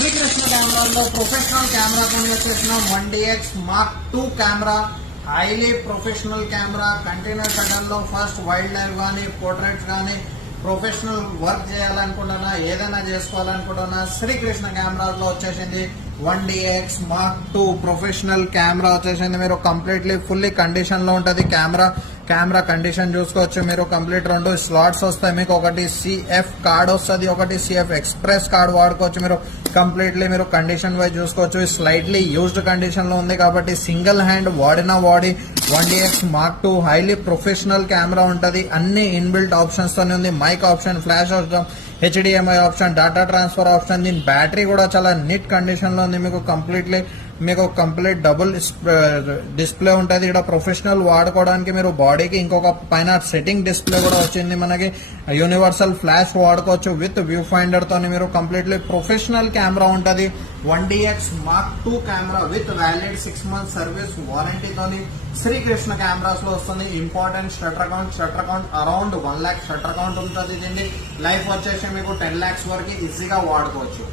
శ్రీకృష్ణ కెమెరాలో professional camera కొని వచ్చేసిన 1DX Mark II camera. Highly professional camera. కంటైనర్ షటర్లో ఫస్ట్ వైల్డ్ లైఫ్ కానీ పోర్ట్రేట్స్ కానీ ప్రొఫెషనల్ వర్క్ చేయాలనుకుంటున్నా, ఏదైనా చేసుకోవాలనుకుంటున్నా శ్రీకృష్ణ కెమెరాస్ లో వచ్చేసింది 1DX Mark II professional camera వచ్చేసింది. మీరు కంప్లీట్లీ ఫుల్లీ కండిషన్ లో ఉంటది కెమెరా కండిషన్ చూసుకోవచ్చు. మీరు కంప్లీట్ 2 స్లాట్స్ వస్తాయి మీకు. ఒకటి సిఎఫ్ కార్డ్ వస్తుంది, ఒకటి సిఎఫ్ ఎక్స్ప్రెస్ కార్డ్ వాడుకోవచ్చు. మీరు కంప్లీట్లీ మీరు కండిషన్ వైజ్ చూసుకోవచ్చు. స్లైట్లీ యూజ్డ్ కండిషన్ లో ఉంది కాబట్టి సింగిల్ హ్యాండ్ వాడిన body 1DX Mark II highly professional camera ఉంటది. అన్ని ఇన్బిల్ట్ ఆప్షన్స్ తోనే ఉంది. Mic option, flash option, HDMI option, data transfer option. దీని బ్యాటరీ కూడా చాలా నీట్ కండిషన్ లో ఉంది. మీకు కంప్లీట్ డబుల్ డిస్ప్లే ఉంటుంది. ఇక్కడ ప్రొఫెషనల్ వాడుకోవడానికి మీరు బాడీకి ఇంకొక పైన సెట్టింగ్ డిస్ప్లే కూడా వచ్చింది. మనకి యూనివర్సల్ ఫ్లాష్ వాడుకోవచ్చు విత్ వ్యూ ఫైండర్ తోని. మీరు కంప్లీట్లీ ప్రొఫెషనల్ కెమెరా ఉంటుంది. 1DX Mark II camera with valid 6 months service వారంటీతోని శ్రీకృష్ణ కెమెరాస్ లో వస్తుంది. Important shutter count around 1 lakh shutter count ఉంటుంది. దీన్ని లైఫ్ వచ్చేసి మీకు 10 lakhs వరకు ఈజీగా వాడుకోవచ్చు.